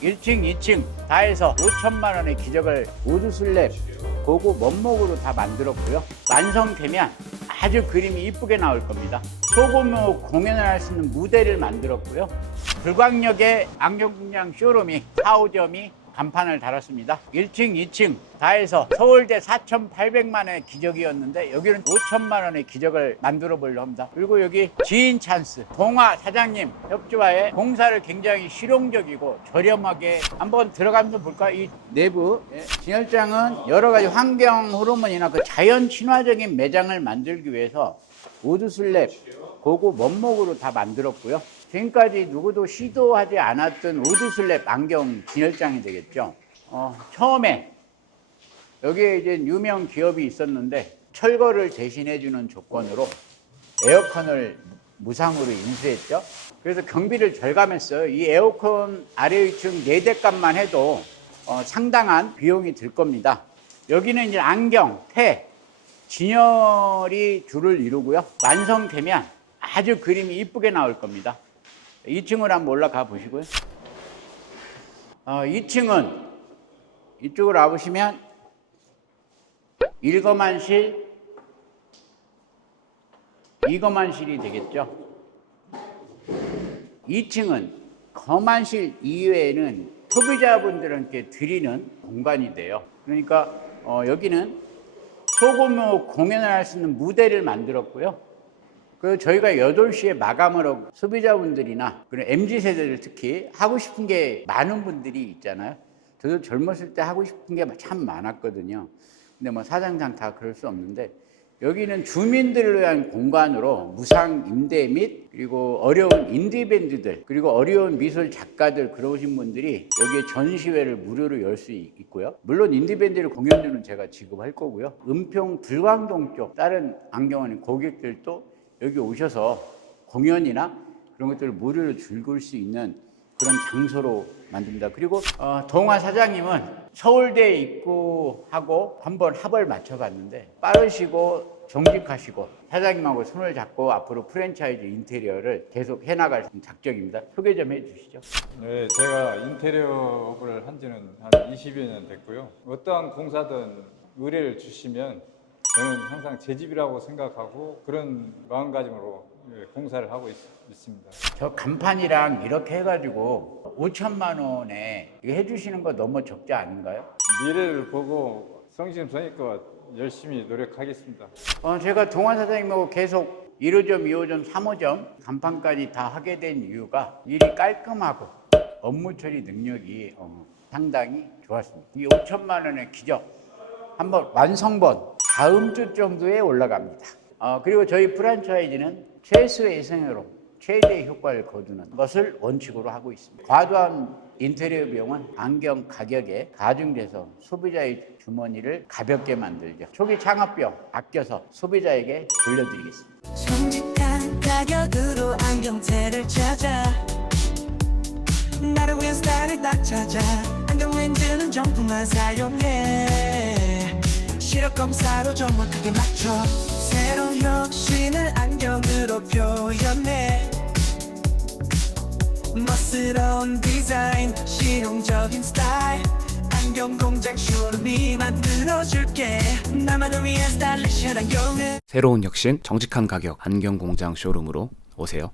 1층, 2층 다 해서 5천만 원의 기적을 우드 슬랩 고급 원목으로 다 만들었고요. 완성되면 아주 그림이 이쁘게 나올 겁니다. 소규모 공연을 할 수 있는 무대를 만들었고요. 불광역에 안경공장 쇼룸이 4, 5점이 간판을 달았습니다. 1층, 2층 다 해서 서울대 4,800만의 기적이었는데 여기는 5천만 원의 기적을 만들어 보려 합니다. 그리고 여기 지인 찬스 동화 사장님 협조하에 공사를 굉장히 실용적이고 저렴하게 한번 들어가면서 볼까? 이 내부 예, 진열장은 여러 가지 환경 호르몬이나 그 자연 친화적인 매장을 만들기 위해서 우드 슬랩 고급 원목으로 다 만들었고요. 지금까지 누구도 시도하지 않았던 우드 슬랩 안경 진열장이 되겠죠. 어, 처음에 여기에 이제 유명 기업이 있었는데 철거를 대신해주는 조건으로 에어컨을 무상으로 인수했죠. 그래서 경비를 절감했어요. 이 에어컨 아래 위층 네대 값만 해도 어, 상당한 비용이 들 겁니다. 여기는 이제 안경, 폐, 진열이 줄을 이루고요. 완성되면 아주 그림이 이쁘게 나올 겁니다. 2층으로 한번 올라가 보시고요. 어, 2층은 이쪽으로 와보시면 일거만실, 이거만실이 되겠죠. 2층은 거만실 이외에는 소비자분들께 드리는 공간이 돼요. 그러니까 어, 여기는 소규모 공연을 할 수 있는 무대를 만들었고요. 그 저희가 8시에 마감을 하고 소비자분들이나 그런 MZ 세대들 특히 하고 싶은 게 많은 분들이 있잖아요. 저도 젊었을 때 하고 싶은 게 참 많았거든요. 근데 뭐 사장상 다 그럴 수 없는데 여기는 주민들을 위한 공간으로 무상 임대 및 그리고 어려운 인디 밴드들 그리고 어려운 미술 작가들 그러신 분들이 여기에 전시회를 무료로 열 수 있고요. 물론 인디 밴드를 공연료는 제가 지급할 거고요. 은평 불광동 쪽 다른 안경하는 고객들도 여기 오셔서 공연이나 그런 것들을 무료로 즐길 수 있는 그런 장소로 만듭니다. 그리고 어, 동화 사장님은 서울대에 입구하고 한번 합을 맞춰봤는데 빠르시고 정직하시고 사장님하고 손을 잡고 앞으로 프랜차이즈 인테리어를 계속 해나갈 작정입니다. 소개 좀 해주시죠. 네, 제가 인테리어를 한 지는 한 20여 년 됐고요. 어떠한 공사든 의뢰를 주시면 저는 항상 제 집이라고 생각하고 그런 마음가짐으로 예, 공사를 하고 있, 있습니다. 저 간판이랑 이렇게 해가지고 5천만 원에 이거 해주시는 거 너무 적지 않은가요? 미래를 보고 성심성의껏 열심히 노력하겠습니다. 어, 제가 동화 사장님하고 계속 1호점, 2호점, 3호점 간판까지 다 하게 된 이유가 일이 깔끔하고 업무 처리 능력이 어, 상당히 좋았습니다. 이 5천만 원의 기적 한번 완성본 다음 주 정도에 올라갑니다. 어, 그리고 저희 프랜차이즈는 최소의 예상으로 최대 효과를 거두는 것을 원칙으로 하고 있습니다. 과도한 인테리어 비용은 안경 가격에 가중돼서 소비자의 주머니를 가볍게 만들죠. 초기 창업 비용 아껴서 소비자에게 돌려드리겠습니다. 정직한 가격으로 안경테를 찾아 나를 위한 스타일을 딱 찾아 안경 렌즈는 정품만 사용해 시력 검사로 정확하게 맞춰. 새로운 혁신을 안경으로 표현해. 멋스러운 디자인 실용적인 스타일. 안경 공장 쇼룸이 만들어줄게. 나만을 위한 스타일리시한 안경을. 새로운 혁신, 정직한 가격, 안경 공장 쇼룸으로 오세요.